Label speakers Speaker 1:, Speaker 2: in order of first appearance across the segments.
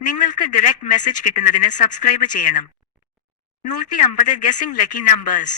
Speaker 1: നിങ്ങൾക്ക് direct message കിട്ടുന്നതിന് subscribe ചെയ്യണം. നൂറ്റി അമ്പത് ഗസിംഗ് ലക്കി നമ്പേഴ്സ്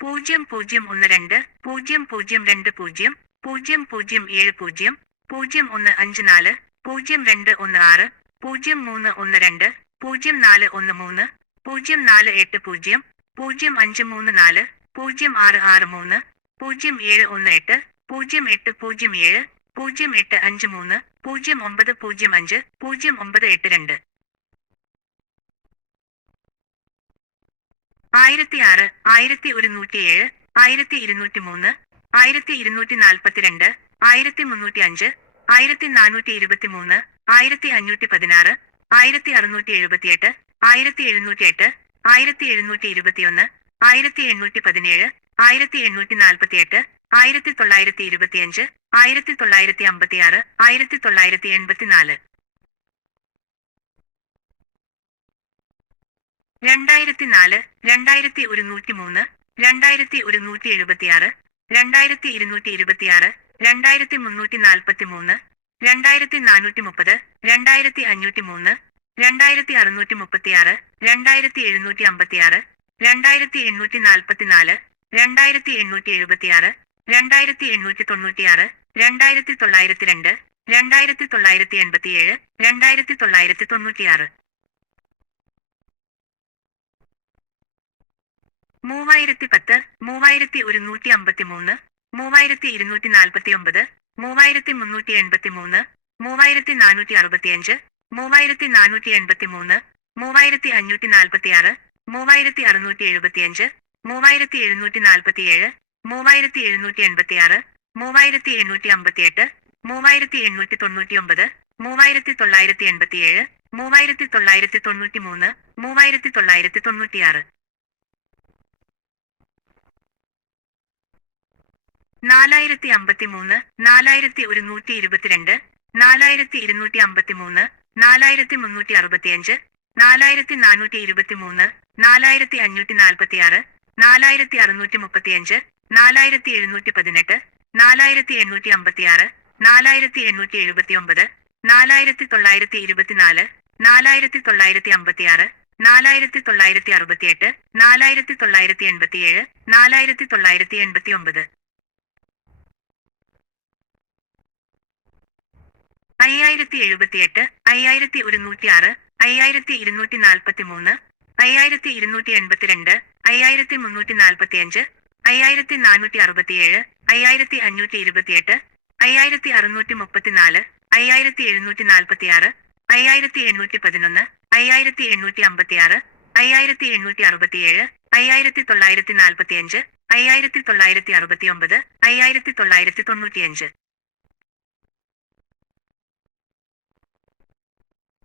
Speaker 1: പൂജ്യം പൂജ്യം ഒന്ന് രണ്ട് പൂജ്യം പൂജ്യം രണ്ട് പൂജ്യം പൂജ്യം പൂജ്യം ഏഴ് പൂജ്യം പൂജ്യം ഒന്ന് അഞ്ച് നാല് പൂജ്യം രണ്ട് ഒന്ന് ആറ് പൂജ്യം മൂന്ന് ഒന്ന് രണ്ട് പൂജ്യം നാല് ഒന്ന് മൂന്ന് പൂജ്യം നാല് എട്ട് പൂജ്യം പൂജ്യം അഞ്ച് മൂന്ന് നാല് പൂജ്യം ആറ് ആറ് മൂന്ന് പൂജ്യം ഏഴ് ഒന്ന് എട്ട് പൂജ്യം എട്ട് പൂജ്യം ഏഴ് പൂജ്യം എട്ട് അഞ്ച് മൂന്ന് പൂജ്യം ഒമ്പത് പൂജ്യം അഞ്ച് പൂജ്യം ഒമ്പത് എട്ട് രണ്ട്. ആയിരത്തി ആറ് ആയിരത്തി ഒരുന്നൂറ്റി ഏഴ് ആയിരത്തി ഇരുന്നൂറ്റി മൂന്ന് ആയിരത്തി ഇരുന്നൂറ്റി നാൽപ്പത്തിരണ്ട് ആയിരത്തി മുന്നൂറ്റി അഞ്ച് ആയിരത്തി നാനൂറ്റി ഇരുപത്തി മൂന്ന് ആയിരത്തി അഞ്ഞൂറ്റി പതിനാറ് ആയിരത്തി അറുന്നൂറ്റി എഴുപത്തിയെട്ട് ആയിരത്തി എഴുന്നൂറ്റി എട്ട് ആയിരത്തി എഴുന്നൂറ്റി ഇരുപത്തിയൊന്ന് ആയിരത്തി എണ്ണൂറ്റി പതിനേഴ് ആയിരത്തി എണ്ണൂറ്റി നാൽപ്പത്തിയെട്ട് ആയിരത്തി തൊള്ളായിരത്തി ഇരുപത്തിയഞ്ച് ആയിരത്തി തൊള്ളായിരത്തി അമ്പത്തിയാറ് ആയിരത്തി തൊള്ളായിരത്തി എൺപത്തിനാല് രണ്ടായിരത്തി നാല് രണ്ടായിരത്തി ഒരുന്നൂറ്റി മൂന്ന് രണ്ടായിരത്തി ഒരുന്നൂറ്റി എഴുപത്തിയാറ് രണ്ടായിരത്തി ഇരുന്നൂറ്റി ഇരുപത്തിയാറ് രണ്ടായിരത്തി മുന്നൂറ്റി നാൽപ്പത്തി മൂന്ന് രണ്ടായിരത്തി നാനൂറ്റി മുപ്പത് രണ്ടായിരത്തി അഞ്ഞൂറ്റി മൂന്ന് രണ്ടായിരത്തി അറുന്നൂറ്റി മുപ്പത്തിയാറ് രണ്ടായിരത്തി എഴുന്നൂറ്റി അമ്പത്തിയാറ് രണ്ടായിരത്തി എണ്ണൂറ്റി നാൽപ്പത്തിനാല് രണ്ടായിരത്തി എണ്ണൂറ്റി എഴുപത്തിയാറ് രണ്ടായിരത്തി എണ്ണൂറ്റി തൊണ്ണൂറ്റിയാറ് രണ്ടായിരത്തി തൊള്ളായിരത്തി രണ്ട് രണ്ടായിരത്തി തൊള്ളായിരത്തി എൺപത്തിയേഴ് രണ്ടായിരത്തി തൊള്ളായിരത്തി തൊണ്ണൂറ്റിയാറ് മൂവായിരത്തി പത്ത് മൂവായിരത്തി ഒരുന്നൂറ്റി അമ്പത്തി മൂന്ന് മൂവായിരത്തി ഇരുന്നൂറ്റി നാൽപ്പത്തി ഒമ്പത് മൂവായിരത്തി മുന്നൂറ്റി എൺപത്തി മൂന്ന് മൂവായിരത്തി നാനൂറ്റി അറുപത്തിയഞ്ച് മൂവായിരത്തി നാനൂറ്റി എൺപത്തി മൂന്ന് മൂവായിരത്തി അഞ്ഞൂറ്റി നാൽപ്പത്തി ആറ് മൂവായിരത്തി അറുന്നൂറ്റി എഴുപത്തിയഞ്ച് മൂവായിരത്തി എഴുന്നൂറ്റി നാൽപ്പത്തിയേഴ് മൂവായിരത്തി എഴുന്നൂറ്റി എൺപത്തി ആറ് മൂവായിരത്തി എണ്ണൂറ്റി അമ്പത്തിയെട്ട് മൂവായിരത്തി എണ്ണൂറ്റി തൊണ്ണൂറ്റി ഒമ്പത് മൂവായിരത്തി തൊള്ളായിരത്തി എൺപത്തിയേഴ് മൂവായിരത്തി തൊള്ളായിരത്തി തൊണ്ണൂറ്റി മൂന്ന് മൂവായിരത്തി തൊള്ളായിരത്തി തൊണ്ണൂറ്റിയാറ് നാലായിരത്തി അമ്പത്തി മൂന്ന് നാലായിരത്തി ഒരുന്നൂറ്റി ഇരുപത്തിരണ്ട് നാലായിരത്തി ഇരുന്നൂറ്റി അമ്പത്തി മൂന്ന് നാലായിരത്തി മുന്നൂറ്റി അറുപത്തിയഞ്ച് നാലായിരത്തി നാനൂറ്റി ഇരുപത്തി മൂന്ന് നാലായിരത്തി അഞ്ഞൂറ്റി നാൽപ്പത്തി ആറ് നാലായിരത്തി അറുന്നൂറ്റി മുപ്പത്തിയഞ്ച് നാലായിരത്തി എഴുന്നൂറ്റി പതിനെട്ട് നാലായിരത്തി എണ്ണൂറ്റി അമ്പത്തി ആറ് നാലായിരത്തി എണ്ണൂറ്റി എഴുപത്തി ഒമ്പത് നാലായിരത്തി തൊള്ളായിരത്തി ഇരുപത്തിനാല് നാലായിരത്തി തൊള്ളായിരത്തി അമ്പത്തി ആറ് നാലായിരത്തി തൊള്ളായിരത്തി അറുപത്തിയെട്ട് നാലായിരത്തി തൊള്ളായിരത്തി എൺപത്തിയേഴ് നാലായിരത്തി തൊള്ളായിരത്തി എൺപത്തി ഒമ്പത് അയ്യായിരത്തി എഴുപത്തിയെട്ട് അയ്യായിരത്തി ഒരുന്നൂറ്റി ആറ് അയ്യായിരത്തി ഇരുന്നൂറ്റി നാൽപ്പത്തി മൂന്ന് അയ്യായിരത്തി ഇരുന്നൂറ്റി എൺപത്തിരണ്ട് അയ്യായിരത്തി മുന്നൂറ്റി നാൽപ്പത്തിയഞ്ച് അയ്യായിരത്തി നാനൂറ്റി അറുപത്തിയേഴ് അയ്യായിരത്തി അഞ്ഞൂറ്റി ഇരുപത്തിയെട്ട് അയ്യായിരത്തി അറുന്നൂറ്റി മുപ്പത്തിനാല് അയ്യായിരത്തി എഴുന്നൂറ്റി നാൽപ്പത്തിയാറ് അയ്യായിരത്തി എണ്ണൂറ്റി പതിനൊന്ന് അയ്യായിരത്തി എണ്ണൂറ്റി അമ്പത്തിയാറ് അയ്യായിരത്തി എണ്ണൂറ്റി അറുപത്തിയേഴ് അയ്യായിരത്തി തൊള്ളായിരത്തി നാൽപ്പത്തിയഞ്ച് അയ്യായിരത്തി തൊള്ളായിരത്തി അറുപത്തിയൊമ്പത് അയ്യായിരത്തി തൊള്ളായിരത്തി തൊണ്ണൂറ്റിയഞ്ച്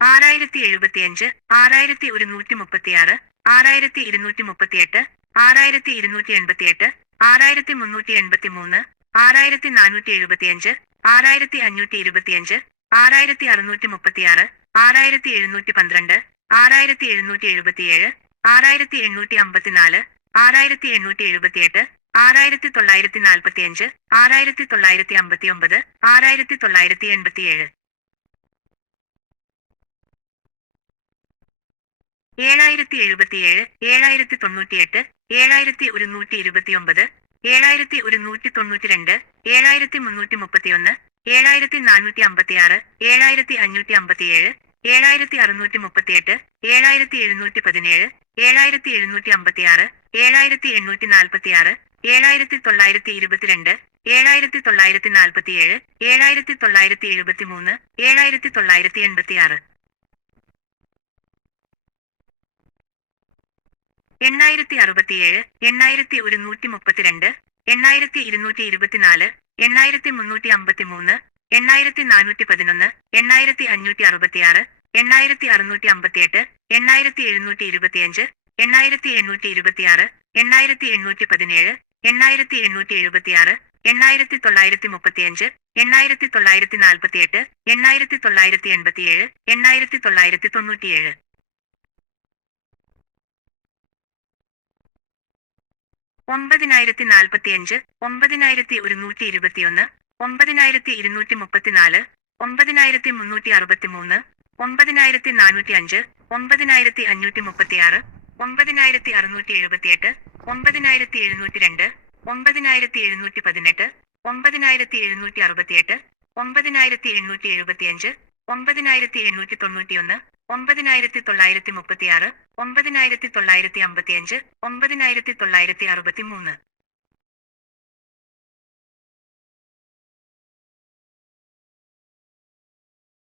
Speaker 1: ആറായിരത്തി എഴുപത്തിയഞ്ച് ആറായിരത്തി ഒരുന്നൂറ്റി മുപ്പത്തിയാറ് ആറായിരത്തി ഇരുന്നൂറ്റി മുപ്പത്തിയെട്ട് ആറായിരത്തി ഇരുന്നൂറ്റി എൺപത്തിയെട്ട് ആറായിരത്തി മുന്നൂറ്റി എൺപത്തി മൂന്ന് ആറായിരത്തി നാനൂറ്റി എഴുപത്തിയഞ്ച് ആറായിരത്തി അഞ്ഞൂറ്റി ഇരുപത്തിയഞ്ച് ആറായിരത്തി അറുന്നൂറ്റി മുപ്പത്തിയാറ് ആറായിരത്തി എഴുന്നൂറ്റി പന്ത്രണ്ട് ആറായിരത്തി എഴുന്നൂറ്റി എഴുപത്തിയേഴ് ആറായിരത്തി എണ്ണൂറ്റി അമ്പത്തിനാല് ആറായിരത്തി എണ്ണൂറ്റി എഴുപത്തിയെട്ട് ആറായിരത്തി തൊള്ളായിരത്തി നാൽപ്പത്തിയഞ്ച് ആറായിരത്തി തൊള്ളായിരത്തി അമ്പത്തി ഒമ്പത് ആറായിരത്തി തൊള്ളായിരത്തി എൺപത്തിയേഴ് ഏഴായിരത്തി എഴുപത്തിയേഴ് ഏഴായിരത്തി തൊണ്ണൂറ്റിയെട്ട് ഏഴായിരത്തി ഒരുന്നൂറ്റി ഇരുപത്തിയൊമ്പത് ഏഴായിരത്തി ഒരുന്നൂറ്റി തൊണ്ണൂറ്റിരണ്ട് ഏഴായിരത്തി മുന്നൂറ്റി മുപ്പത്തിയൊന്ന് ഏഴായിരത്തി നാനൂറ്റി അമ്പത്തിയാറ് ഏഴായിരത്തി അഞ്ഞൂറ്റി അമ്പത്തിയേഴ് ഏഴായിരത്തി അറുന്നൂറ്റി മുപ്പത്തിയെട്ട് ഏഴായിരത്തി എഴുന്നൂറ്റി പതിനേഴ് ഏഴായിരത്തി എഴുന്നൂറ്റി അമ്പത്തിയാറ് ഏഴായിരത്തി എണ്ണൂറ്റി നാൽപ്പത്തിയാറ് ഏഴായിരത്തി തൊള്ളായിരത്തി ഇരുപത്തിരണ്ട് ഏഴായിരത്തി തൊള്ളായിരത്തി നാൽപ്പത്തിയേഴ് ഏഴായിരത്തി തൊള്ളായിരത്തി എഴുപത്തി മൂന്ന് ഏഴായിരത്തി തൊള്ളായിരത്തി എൺപത്തിയാറ് എണ്ണായിരത്തി അറുപത്തിയേഴ് എണ്ണായിരത്തി ഒരുന്നൂറ്റി മുപ്പത്തിരണ്ട് എണ്ണായിരത്തി ഇരുന്നൂറ്റി ഇരുപത്തിനാല് എണ്ണായിരത്തി മുന്നൂറ്റി അമ്പത്തി മൂന്ന് എണ്ണായിരത്തി നാനൂറ്റി പതിനൊന്ന് എണ്ണായിരത്തി അഞ്ഞൂറ്റി അറുപത്തിയാറ് എണ്ണായിരത്തി അറുന്നൂറ്റി അമ്പത്തിയെട്ട് എണ്ണായിരത്തി എഴുന്നൂറ്റി ഇരുപത്തിയഞ്ച് എണ്ണായിരത്തി എണ്ണൂറ്റി ഇരുപത്തിയാറ് എണ്ണായിരത്തി എണ്ണൂറ്റി പതിനേഴ് എണ്ണായിരത്തി എണ്ണൂറ്റി എഴുപത്തിയാറ് എണ്ണായിരത്തി തൊള്ളായിരത്തി മുപ്പത്തിയഞ്ച് എണ്ണായിരത്തി തൊള്ളായിരത്തി നാൽപ്പത്തിയെട്ട് എണ്ണായിരത്തി തൊള്ളായിരത്തി എൺപത്തിയേഴ് എണ്ണായിരത്തി തൊള്ളായിരത്തി തൊണ്ണൂറ്റിയേഴ് ഒമ്പതിനായിരത്തി നാൽപ്പത്തിയഞ്ച് ഒമ്പതിനായിരത്തി ഒരുന്നൂറ്റി ഇരുപത്തിയൊന്ന് ഒമ്പതിനായിരത്തി ഇരുന്നൂറ്റി മുപ്പത്തിനാല് ഒമ്പതിനായിരത്തി മുന്നൂറ്റി അറുപത്തിമൂന്ന് ഒമ്പതിനായിരത്തി നാനൂറ്റി അഞ്ച് ഒമ്പതിനായിരത്തി അഞ്ഞൂറ്റി മുപ്പത്തിയാറ് ഒമ്പതിനായിരത്തി അറുന്നൂറ്റി എഴുപത്തിയെട്ട് ഒമ്പതിനായിരത്തി എഴുന്നൂറ്റി രണ്ട് ഒമ്പതിനായിരത്തി എഴുന്നൂറ്റി പതിനെട്ട് ഒമ്പതിനായിരത്തി എഴുന്നൂറ്റി അറുപത്തിയെട്ട് ഒമ്പതിനായിരത്തി എണ്ണൂറ്റി എഴുപത്തിയഞ്ച് ഒമ്പതിനായിരത്തി എണ്ണൂറ്റി തൊണ്ണൂറ്റിയൊന്ന് ഒമ്പതിനായിരത്തി തൊള്ളായിരത്തി മുപ്പത്തിയാറ് ഒമ്പതിനായിരത്തി തൊള്ളായിരത്തി അമ്പത്തിയഞ്ച് ഒമ്പതിനായിരത്തി തൊള്ളായിരത്തി അറുപത്തിമൂന്ന്